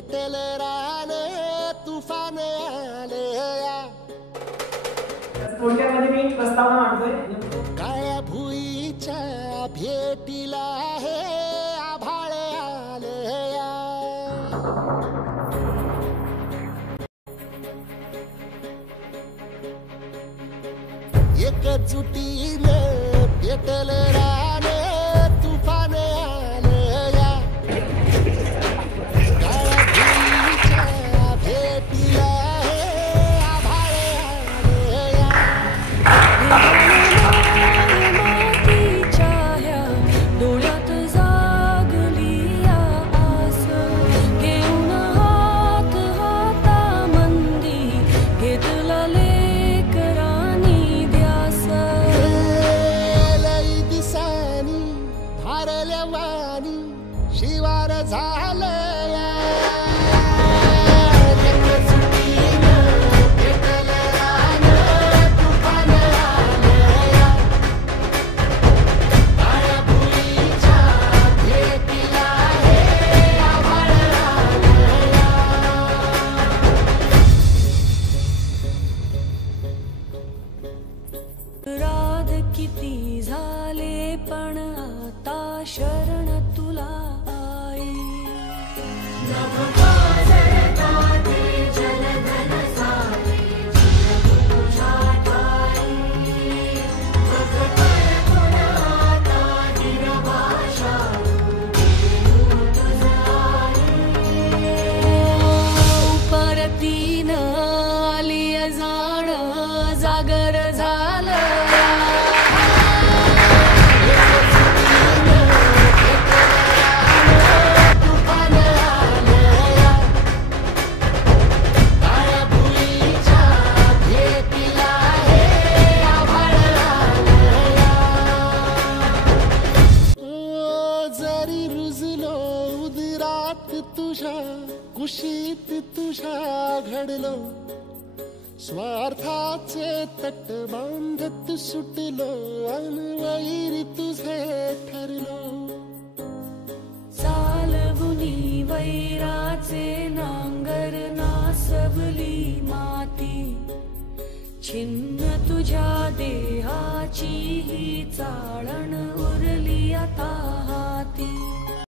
पेटेल राने तुफान आले या थोडक्यामध्ये मी प्रस्तावना मांडतोय. काळ्या भुईच्या भेटीला हे आभाळ आले या एकजुटीने पेटेल राने तुफान आले या काळ्या भुईच्या भेटीला हे आभाळ आले या डोळ्यात जागली आस घेऊन हात हातामंदी घेतला लेकरांनी ध्यास लई दिसानी भारल्या वाणी शिवार झालं या एकजुटीनं पेटलं रानं तुफान आलं या काळ्या भुईच्या भेटीला हे आभाळ आलं या राध किती झाले पण आता शरण तुला आई परतीन आली जाण जागर झालं तुफान आलं या काळ्या भुईच्या भेटीला हे आभाळ आलं या जरी रुजलो उदरात तुझ्या कुशीत तुझ्या घडलो स्वार्थाचे तट बांधत सुटलो अनवैरी तुझे ठरलो चालवुनी वैराचे नांगर नासवली माती छिन्न तुझ्या देहाची ही चाळण उरली आता हाती